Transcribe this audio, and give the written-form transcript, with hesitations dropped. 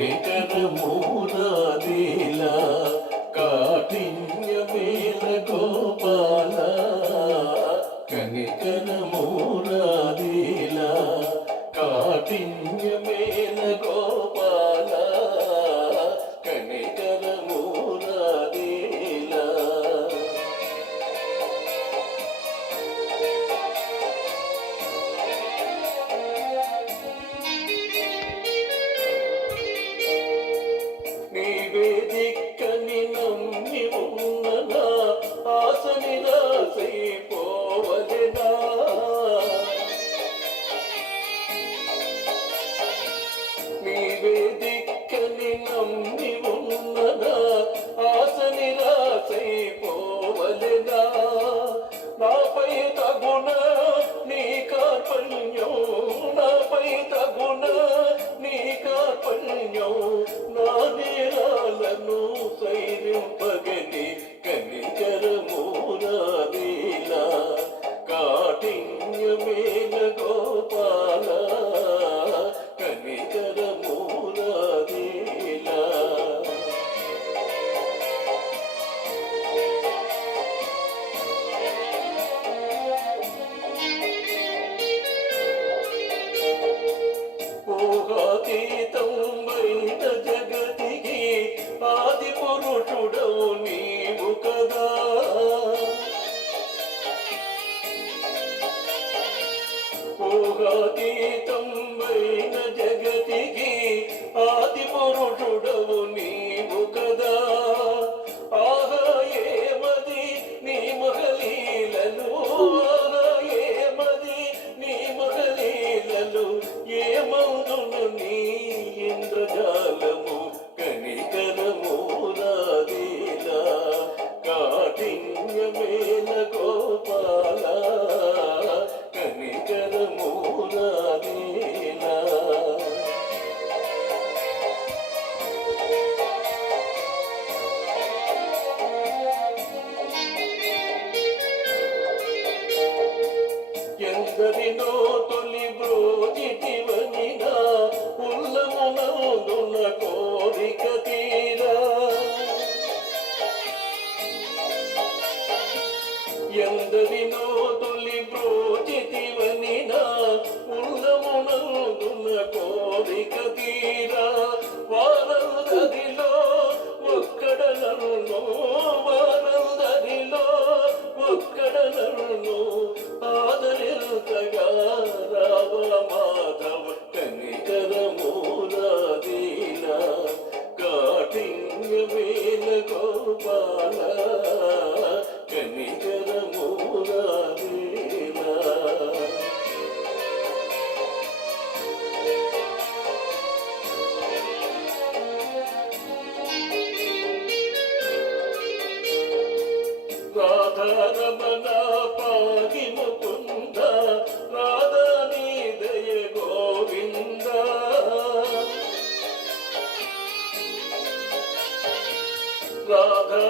కనికర మూరాదిల కాఠిన్య మేల గోపాల కనికర మూరాదిల కాఠిన్య మేల గోపాల కనికర మూరాదిల నీవేదిక్కని నమ్మి ఉన్ననా ఆశ నిరాశైపోవలెనా నీవేదిక్కని నమ్మి ఉన్ననా ఆశ నిరాశైపోవలెనా నాపై తగున నీ కార్పణ్యం నాపై తగున నీ కార్పణ్యం నా నేరాలను సైరింపగని కనికర మూరాదిల కాఠిన్య మేల గోపాల కనికర మూరాదిల ఊహాతీతం వైన జగతికి ఆది పురుషుడవు నీవు కదా ఊహాతీతం వైన జగతికి ఆది పురుషుడవు నీవు కదా ఆహా ఏమది నీ మహలీలలు ఆహా ఏమది నీ మహలీలలు ఏమౌదును నీ ఇంద్రజాలము కనికర మూరాదిల కాఠిన్య మేల గోపాల కనికర మూరాదిల ఎందరినో తొలి బ్రోజిటివనినా ఉల్లమునందున కోరిక తీరా ఎందరినో తొలి బ్రోజిటివనినా ఉల్లమునందున కోరిక తీరా వారందరిలో ఒక్కడ నన్ను వారందరిలో ఒక్కడ నన్ను ఆదరించగా రావ మాధవ కనికర మూరాదిల కాఠిన్య మేల గోపాల కనికర మూరాదిల రాధారమణ పాగి ముకుంద రాధా నీ దయ గోవింద రాధా